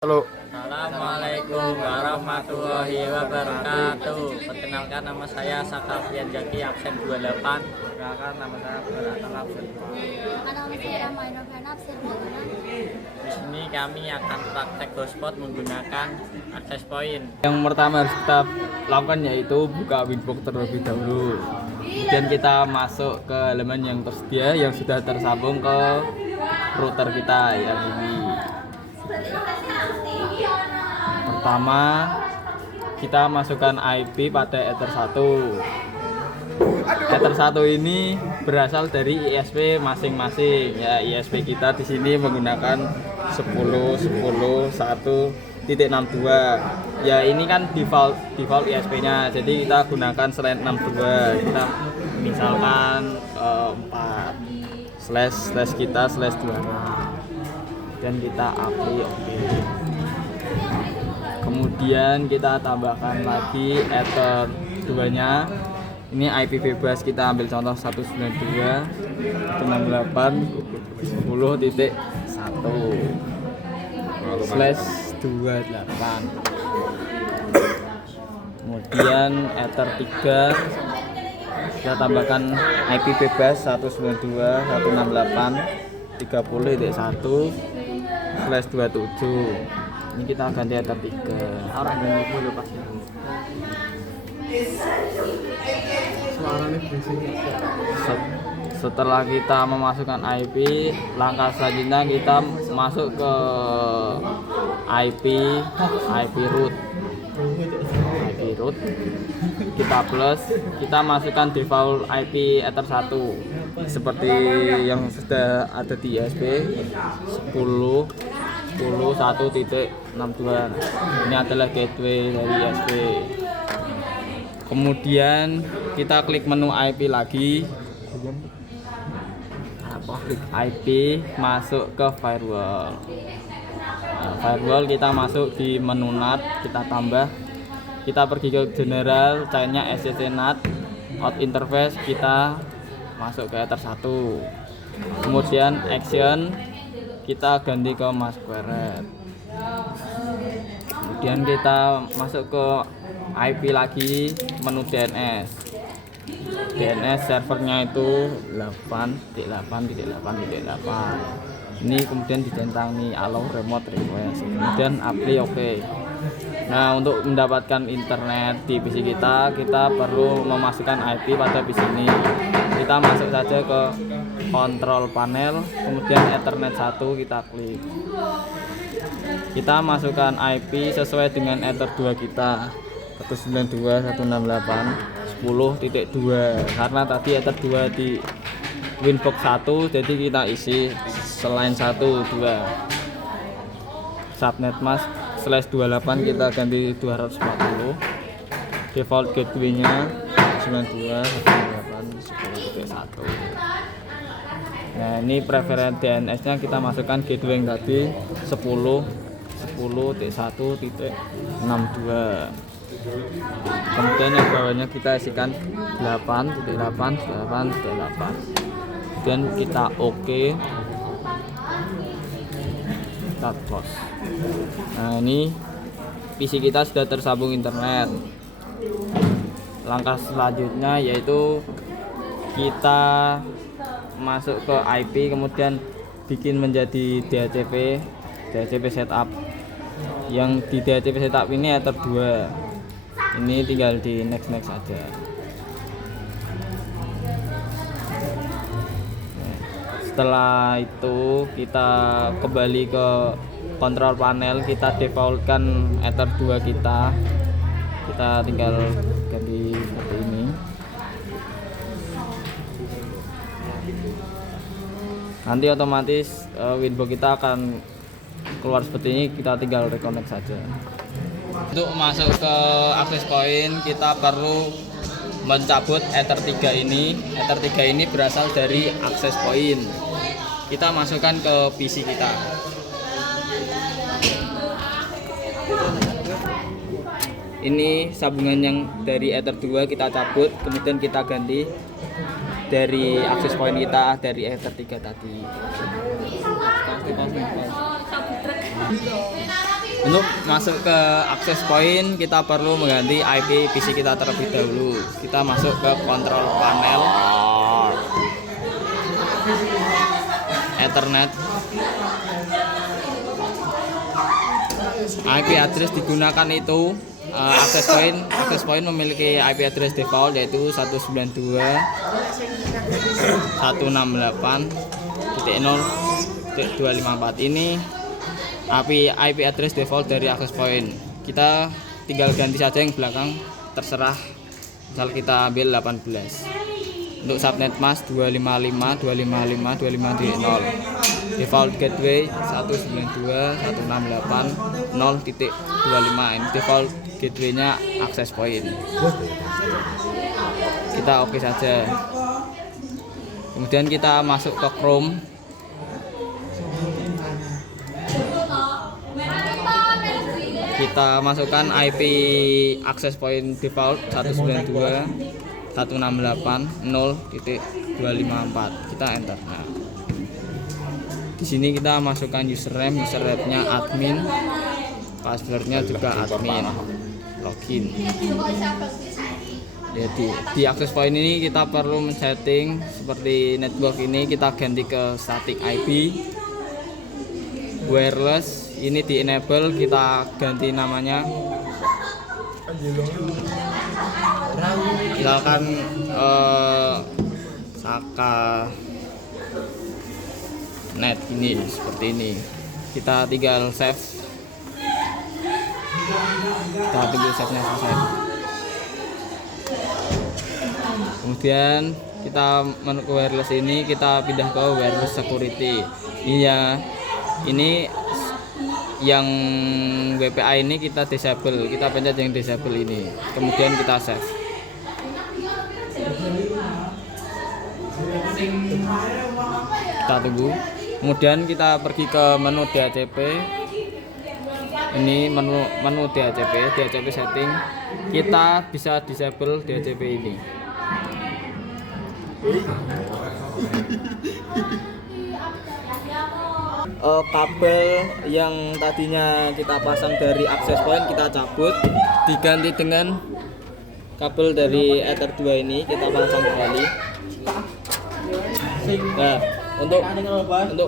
Halo. Assalamualaikum warahmatullahi wabarakatuh. Perkenalkan, nama saya Sakafian Jaki, absen 28. Perkenalkan, nama saya Beratang, absen 2. Nama saya Rahma Irfan, absen 2. Di sini kami akan praktek hotspot menggunakan access point. Yang pertama harus kita lakukan yaitu buka Winbox terlebih dahulu. Kemudian kita masuk ke elemen yang tersedia yang sudah tersambung ke router kita yang ini. Pertama, kita masukkan IP pada Ether 1. Ether 1 ini berasal dari ISP masing-masing. Ya, ISP kita di sini menggunakan 10.10.1.62. Ya, ini kan default ISP-nya. Jadi kita gunakan selain 62. Kita misalkan 4 slash kita slash 2 dan kita apply oke. Kemudian kita tambahkan lagi Ether 2 nya. Ini IP bebas, kita ambil contoh 192.168/28. Kemudian Ether 3 kita tambahkan IP bebas 192.168.30.1/27. Ini kita ganti Ether 3. Orang yang dulu pas Setelah kita memasukkan IP, langkah selanjutnya kita masuk ke IP root. Kita plus, kita masukkan default IP Ether 1 seperti yang sudah ada di ISP 10.1.62. Ini adalah gateway dari ISP. Kemudian kita klik menu IP lagi. Klik IP, masuk ke firewall. Firewall kita masuk di menu NAT, kita tambah. Kita pergi ke general, chainnya SCC NAT, out interface kita masuk ke Ether 1. Kemudian action kita ganti ke Masquerade. Kemudian kita masuk ke IP lagi, menu DNS servernya itu 8.8.8.8. ini kemudian dicentang nih allow remote request, kemudian apply oke. Nah, untuk mendapatkan internet di PC kita perlu memasukkan IP pada PC ini. Kita masuk saja ke control panel, kemudian Ethernet 1 kita klik. Kita masukkan IP sesuai dengan Ether 2 kita 192.168.10.2. karena tadi Ether 2 di Winbox 1, jadi kita isi selain 1 2. Subnet mask /28 kita ganti 240. Default gateway-nya 92.168.10.1. Nah, ini preferen DNS-nya kita masukkan gateway yang tadi 10.10.1.62. Kemudian yang bawahnya kita isikan 8.8.8.8. Kemudian kita oke. Kita close. Nah, ini PC kita sudah tersambung internet. Langkah selanjutnya yaitu kita masuk ke IP, kemudian bikin menjadi DHCP setup. Yang di DHCP setup ini Ether 2. Ini tinggal di next saja. Setelah itu kita kembali ke kontrol panel, kita defaultkan Ether 2 kita tinggal ganti seperti ini. Nanti otomatis Winbox kita akan keluar seperti ini, kita tinggal reconnect saja. Untuk masuk ke access point kita perlu mencabut Ether 3 ini. Ether 3 ini berasal dari access point. Kita masukkan ke PC kita. Ini sambungan yang dari Ether 2 kita cabut, kemudian kita ganti dari access point kita dari Ether 3 tadi. Untuk masuk ke access point kita perlu mengganti IP PC kita terlebih dahulu. Kita masuk ke control panel, Ethernet. IP address digunakan itu access point memiliki IP address default yaitu 192.168.0.254. Ini IP address default dari access point. Kita tinggal ganti saja yang belakang, terserah. Misal kita ambil 18. Untuk subnet mask 255.255.255.0. Default gateway 192.168.0.25. Ini default gateway-nya access point. Kita oke saja. Kemudian kita masuk ke Chrome. Kita masukkan IP access point default 192.168.0.254. Kita enter. Nah, di sini kita masukkan username-nya admin, passwordnya juga admin, login. Jadi di access point ini kita perlu men-setting seperti network ini, kita ganti ke static IP. Wireless ini di enable, kita ganti namanya, misalkan Saka net ini, seperti ini. Kita tinggal save, kita tunggu save nya selesai. Kemudian kita masuk ke wireless ini, kita pindah ke wireless security. Ini yang WPA ini kita disable, kita pencet yang disable ini, kemudian kita save. Kita tunggu. Kemudian kita pergi ke menu DHCP. Ini menu DHCP setting. Kita bisa disable DHCP ini. Kabel yang tadinya kita pasang dari access point kita cabut, diganti dengan kabel dari Ether 2 ini kita pasang kembali. Nah, untuk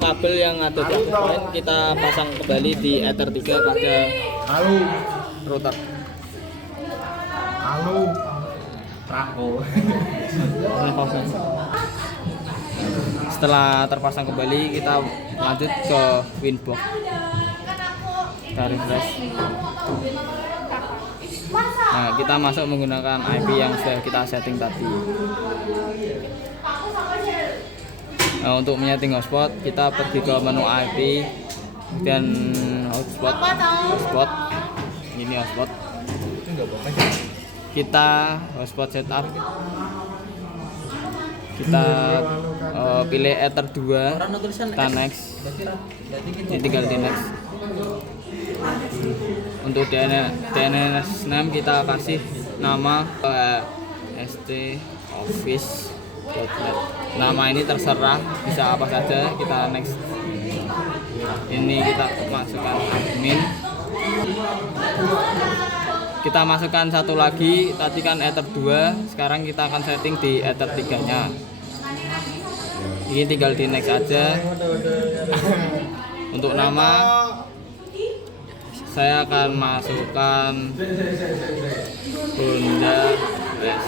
kabel yang ada di access point kita pasang kembali di Ether 3 pada router. Setelah terpasang kembali, kita lanjut ke Winbox. Kita refresh. Nah, kita masuk menggunakan IP yang sudah kita setting tadi. Nah, untuk menyeting hotspot, kita pergi ke menu IP dan hotspot. Ini hotspot. Kita hotspot setup. Kita pilih Ether 2, kita next, tinggal di next. Untuk DNS name kita kasih nama stoffice.net. Nama ini terserah, bisa apa saja, kita next. Ini kita masukkan admin. Kita masukkan satu lagi, tadi kan Ether 2, sekarang kita akan setting di Ether 3 nya. Ini tinggal di next aja. Untuk nama saya akan masukkan Honda ya.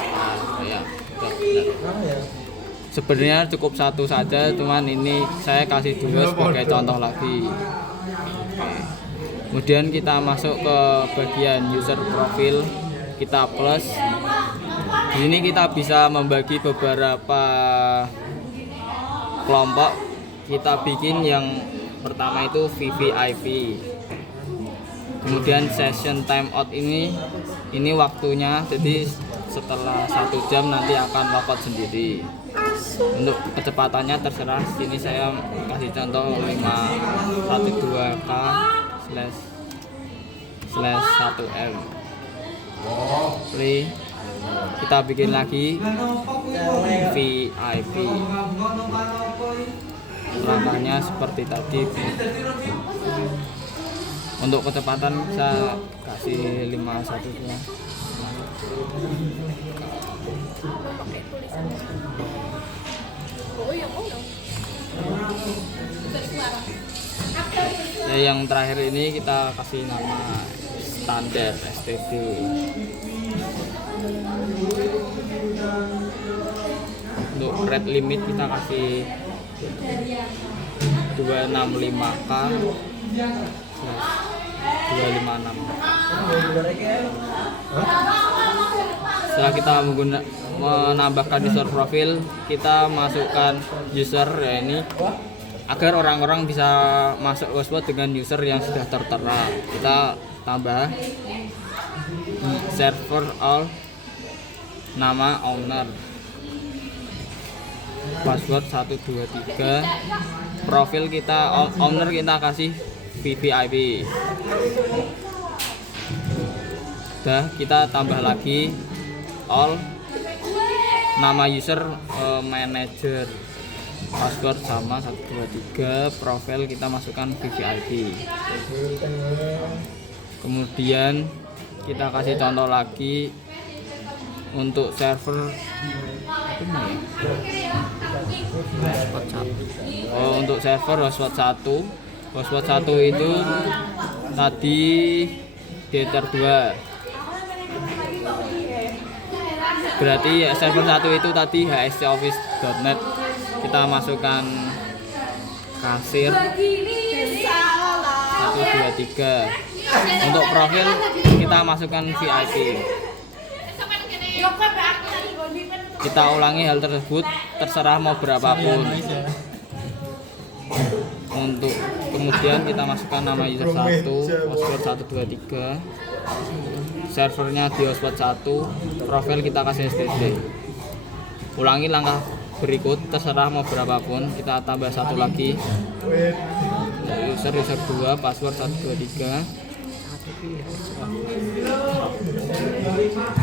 Sebenarnya cukup satu saja, cuman ini saya kasih dua sebagai contoh lagi. Kemudian kita masuk ke bagian user profile, kita plus. Di sini kita bisa membagi beberapa kelompok. Kita bikin yang pertama itu VVIP. Kemudian session timeout ini waktunya, jadi setelah 1 jam nanti akan logout sendiri. Untuk kecepatannya terserah, sini saya kasih contoh 512k/1m. Play. Kita bikin lagi VIP. Langkahnya seperti tadi. Untuk kecepatan saya kasih 512. Ya, yang terakhir ini kita kasih nama standar STD. Untuk rate limit kita kasih 265K 256. Setelah kita menambahkan user profil, kita masukkan user ya ini agar orang-orang bisa masuk hotspot dengan user yang sudah tertera. Kita tambah server all, nama owner, password 123, profil kita owner kita kasih VVIP. Udah, kita tambah lagi all, nama user manager, password sama 123, profil kita masukkan VVIP. Kemudian kita kasih contoh lagi untuk server untuk server hotspot 1. Hotspot 1 itu tadi Ether 2. Berarti server 1 itu tadi hscoffice.net. Kita masukkan kasir 123. Untuk profil kita masukkan VIP. Kita ulangi hal tersebut terserah mau berapapun. Untuk kemudian kita masukkan nama user 1, password 123, servernya di hotspot 1, profil kita kasih STD. Ulangi langkah berikut terserah mau berapapun. Kita tambah satu lagi user 2, password 123,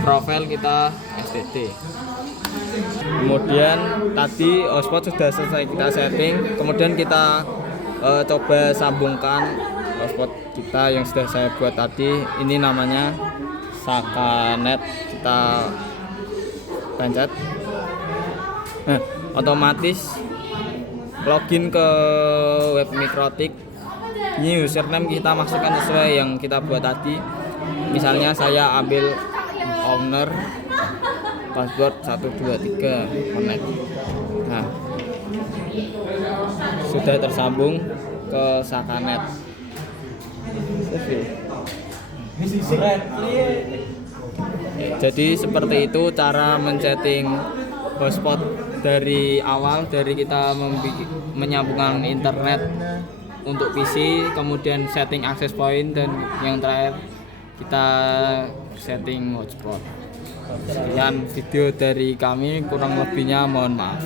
profil kita STD. Kemudian tadi hotspot sudah selesai kita setting, kemudian kita coba sambungkan hotspot kita yang sudah saya buat tadi. Ini namanya Sakanet. Kita pencet, otomatis login ke web Mikrotik. Ini username kita masukkan sesuai yang kita buat tadi. Misalnya saya ambil owner, password 123, connect. Nah, sudah tersambung ke Sakanet. Jadi seperti itu cara men-setting hotspot dari awal, dari kita menyambungkan internet untuk PC, kemudian setting access point, dan yang terakhir kita setting hotspot. Sekian video dari kami, kurang lebihnya mohon maaf.